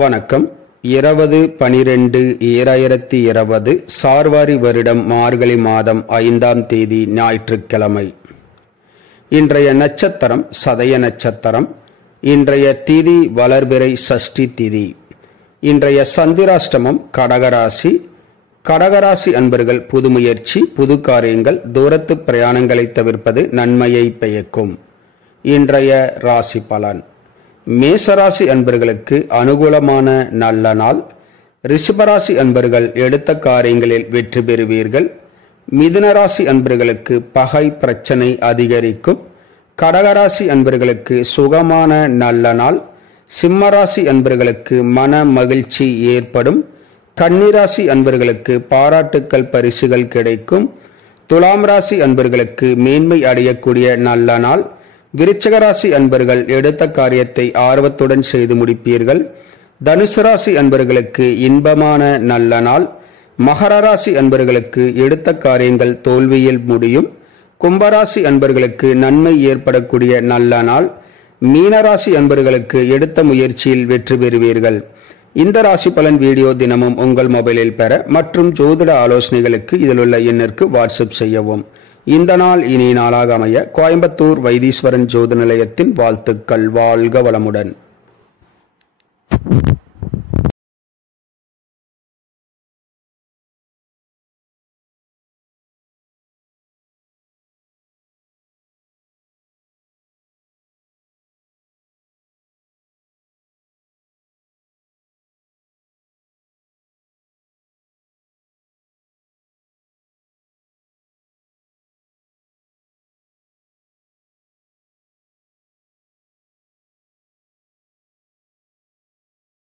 வணக்கம். 20/12/2020 சார்வாரி வருடம் மார்கழி மாதம் 5ஆம் தேதி ஞாயிற்றுக்கிழமை. இன்றைய நட்சத்திரம் சதய நட்சத்திரம். இன்றைய திதி வளர்பிறை சஷ்டி திதி. இன்றைய சந்திராஷ்டமம் கடகராசி. கடகராசி அன்பர்கள் புது முயற்சி, புது காரியங்கள், தூரத்து பிரயாணங்களை தவிர்ப்பது நன்மையை பயக்கும். இன்றைய ராசி பலன். மேசராசி அன்பர்களுக்கு அனுகூலமான நல்ல நாள். ரிஷபராசி அன்பர்கள் எடுத்த காரியங்களில் வெற்றி பெறுவீர்கள். மிதுனராசி அன்பர்களுக்கு பகை பிரச்சனை அதிகரிக்கும். கடகராசி அன்பர்களுக்கு சுகமான நல்ல நாள். சிம்மராசி அன்பர்களுக்கு மன மகிழ்ச்சி ஏற்படும். கன்னிராசி அன்பர்களுக்கு பாராட்டுக்கள் பரிசுகள் கிடைக்கும். துலாம் ராசி அன்பர்களுக்கு மேன்மை அடையக்கூடிய நல்ல நாள். விருச்சிக ராசி அன்பர்கள் எடுத்த காரியத்தை ஆர்வத்துடன் செய்து முடிப்பீர்கள். தனுசு ராசி அன்பர்களுக்கு இன்பமான நல்ல நாள். மகர ராசி அன்பர்களுக்கு எடுத்த காரியங்கள் தோல்வியில் முடியும். கும்பராசி அன்பர்களுக்கு நன்மை ஏற்படக்கூடிய நல்ல நாள். மீனராசி அன்பர்களுக்கு எடுத்த முயற்சியில் வெற்றி பெறுவீர்கள். இந்த ராசி பலன் வீடியோ தினமும் உங்கள் மொபைலில் பெற மற்றும் ஜோதிட ஆலோசனைகளுக்கு இதில் உள்ள எண்ணிற்கு வாட்ஸ்அப் செய்யவும். இந்த நாள் இனி நாளாக அமைய கோயம்புத்தூர் வைத்தீஸ்வரன் ஜோதி நிலையத்தின் வாழ்த்துக்கள். வாழ்க வளமுடன்.